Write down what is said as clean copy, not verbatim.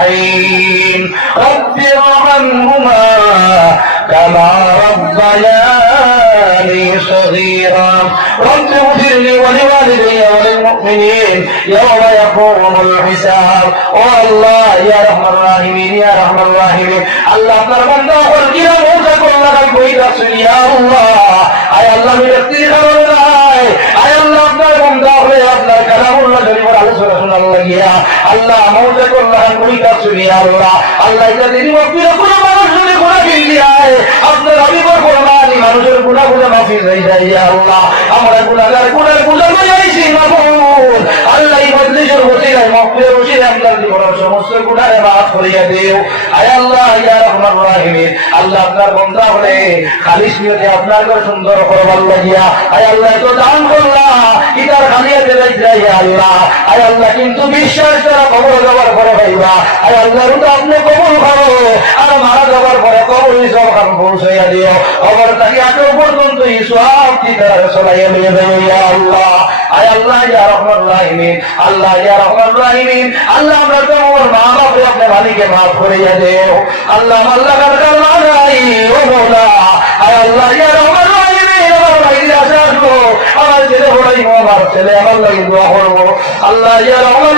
رب ارحمهما كما ربياني صغيرا رب اغفر لي ولوالدي وللمؤمنين يوم يقوم الحساب والله يا رحمن الراحمين يا رحمن الراحمين الله আপনার বান্দা হল কিরা মোজা করলা কই রাসূল ইয়া আল্লাহ আয় আল্লাহ মিরতি করো নাই আয় আল্লাহ আপনার বান্দা হলে আপনার কালামুল্লাহ শরীফের আলোচনা শোনার লাগিয়া আল্লাহ মোজা করলা কই রাসূল ইয়া আল্লাহ আল্লাহ যদি মুক্তির কোন মানুষ যদি গুনাহ ফিরি আয় আপনার হাবিবের কোরবানি মানুষের গুনাহগুলো মাফি হয়ে যায় ইয়া আল্লাহ আমরা গুনাহগার গুনার বোঝা লইছি মাফুল আল্লাহ এই মজলিসের ওসিলায় মাগফিরাতের ওসিলায় আপনার জীবনের সমস্ত গুনাহ মাফ করিয়া দিও আয় আল্লাহ ইয়া রহমান রহিম আল্লাহ আপনার বান্দা হলে খালিস নিয়তে আপনার ঘর সুন্দর করবার লাগিয়া আয় আল্লাহ তো দান করলা ইতার খালিয়াতে যাই ইয়া আল্লাহ আয় আল্লাহ কিন্তু বিশ্বাস করা কবর যাওয়ার পরে ভাইবা আয় আল্লাহ তো আপনি কবুল করো আর মারা যাওয়ার পরে কবর সব কাম পৌঁছাইয়া দিও কবর থেকে আটো পর্যন্ত এই সব ঠিকানা চলাইয়া নিয়ে যাও ইয়া আল্লাহ আয় আল্লাহ ইয়া রহমান রহিম আল্লাহ ইয়া রহমান রহিম আল্লাহ আমরা তোমার মা বাবা আপনি মালিকে মাফ করিয়া দেও আল্লাহ আল্লাহ কার নাই ও মওলা আয় আল্লাহ ইয়া রহমান রহিম আমার ভাইরা আসো আমার ছেলে হলাই আমার ছেলে আমার লাগি দোয়া করব আল্লাহ ইয়া রহমান